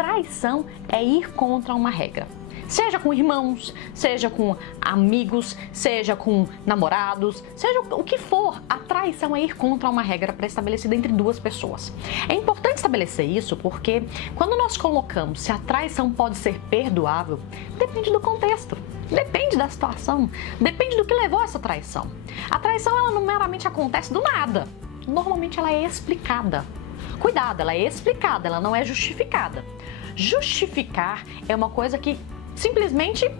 traição é ir contra uma regra. Seja com irmãos, seja com amigos, seja com namorados, seja o que for, a traição é ir contra uma regra pré-estabelecida entre duas pessoas. É importante estabelecer isso porque quando nós colocamos se a traição pode ser perdoável, depende do contexto, depende da situação, depende do que levou a essa traição. A traição ela não meramente acontece do nada, normalmente ela é explicada. Cuidado, ela é explicada, ela não é justificada. Justificar é uma coisa que simplesmente,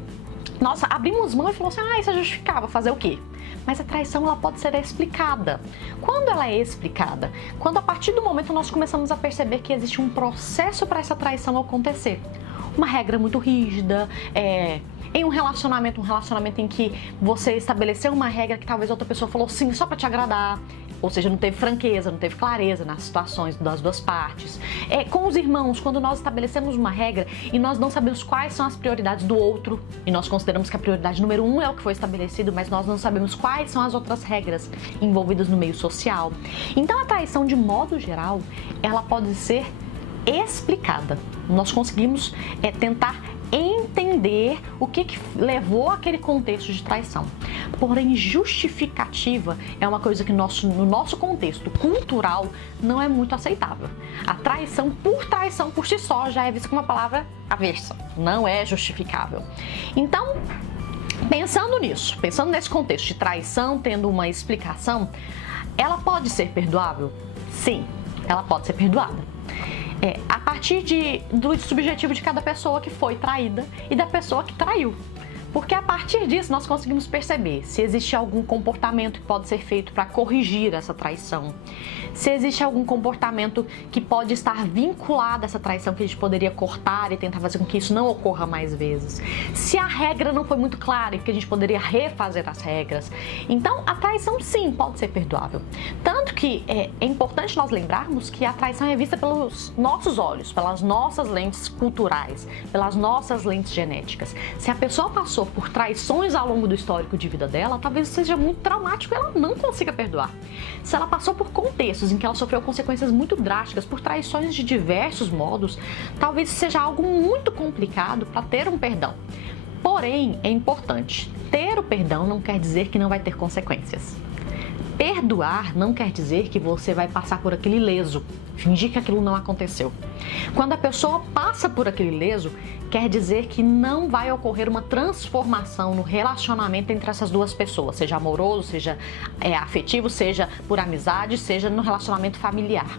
nossa, abrimos mão e falou assim, isso é justificável, fazer o quê? Mas a traição ela pode ser explicada. Quando ela é explicada? Quando a partir do momento nós começamos a perceber que existe um processo para essa traição acontecer. Uma regra muito rígida, em um relacionamento em que você estabeleceu uma regra que talvez outra pessoa falou sim só para te agradar, ou seja, não teve franqueza, não teve clareza nas situações das duas partes. Com os irmãos, quando nós estabelecemos uma regra e nós não sabemos quais são as prioridades do outro, e nós consideramos que a prioridade número 1 é o que foi estabelecido, mas nós não sabemos quais são as outras regras envolvidas no meio social. Então a traição, de modo geral, ela pode ser explicada. Nós conseguimos tentar entender o que levou àquele contexto de traição. Porém, justificativa é uma coisa que no nosso contexto cultural não é muito aceitável. A traição por si só já é vista como uma palavra aversa, não é justificável. Então, pensando nisso, pensando nesse contexto de traição tendo uma explicação, ela pode ser perdoável? Sim, ela pode ser perdoada. A partir do subjetivo de cada pessoa que foi traída e da pessoa que traiu. Porque a partir disso nós conseguimos perceber se existe algum comportamento que pode ser feito para corrigir essa traição, se existe algum comportamento que pode estar vinculado a essa traição que a gente poderia cortar e tentar fazer com que isso não ocorra mais vezes, se a regra não foi muito clara e que a gente poderia refazer as regras. Então a traição sim pode ser perdoável. Tanto que é importante nós lembrarmos que a traição é vista pelos nossos olhos, pelas nossas lentes culturais, pelas nossas lentes genéticas. Se a pessoa passou por traições ao longo do histórico de vida dela, talvez seja muito traumático e ela não consiga perdoar. Se ela passou por contextos em que ela sofreu consequências muito drásticas por traições de diversos modos, talvez seja algo muito complicado para ter um perdão. Porém, é importante, ter o perdão não quer dizer que não vai ter consequências. Perdoar não quer dizer que você vai passar por aquele ileso, fingir que aquilo não aconteceu. Quando a pessoa passa por aquele ileso, quer dizer que não vai ocorrer uma transformação no relacionamento entre essas duas pessoas, seja amoroso, seja afetivo, seja por amizade, seja no relacionamento familiar.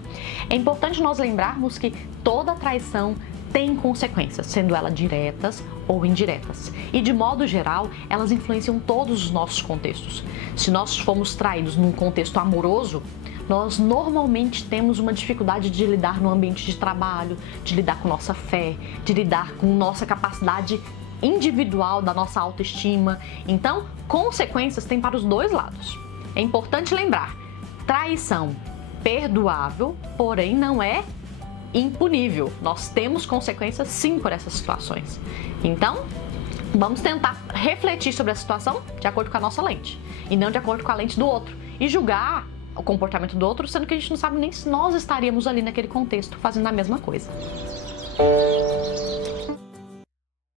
É importante nós lembrarmos que toda traição tem consequências, sendo elas diretas ou indiretas. E de modo geral, elas influenciam todos os nossos contextos. Se nós fomos traídos num contexto amoroso, nós normalmente temos uma dificuldade de lidar no ambiente de trabalho, de lidar com nossa fé, de lidar com nossa capacidade individual, da nossa autoestima. Então, consequências tem para os dois lados. É importante lembrar, traição perdoável, porém não é impunível. Nós temos consequências sim por essas situações. Então, vamos tentar refletir sobre a situação de acordo com a nossa lente e não de acordo com a lente do outro e julgar o comportamento do outro, sendo que a gente não sabe nem se nós estaríamos ali naquele contexto fazendo a mesma coisa.